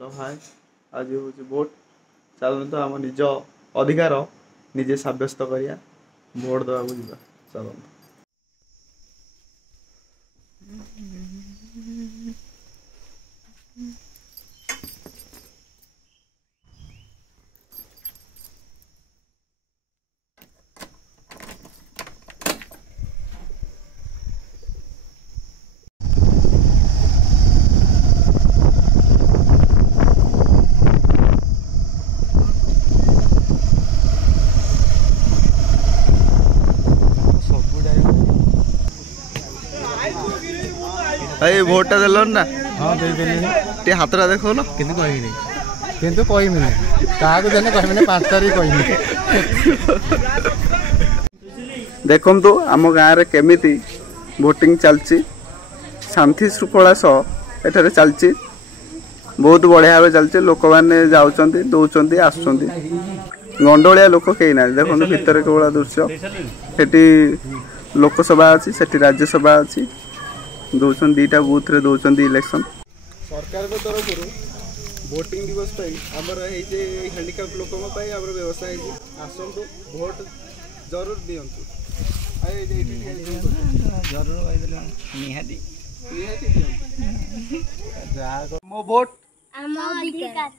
Hello hi आज हूँ vote चलते आम निज अधिकार निजे सब्यस्त करिया भोट देवा जा चलते। भाई भोटा देल ना? हाँ दे हाथटा देख किंतु कहमी किंतु कहमी क्या देने कहमी 5 तारीख कहमी। देखु आम गाँव में केमी भोटिंग चलती शांति श्रृंखला सह एठारे चलती बहुत बढ़िया भाव चलती लोक मैंने जाऊँच दौरान आसुँच गंडोलिया लोक कहीं ना देखो भितर केवल दृश्य सेठी लोकसभा अच्छी से राज्यसभा अच्छी दौरान दीटा बूथ रे दौरान इलेक्शन सरकार को तरफ भोटिंग दिवस आमर हैंडिकाप लोक व्यवस्था आसतु भोट जरूर दिंतु मो भोट आम अधिकार।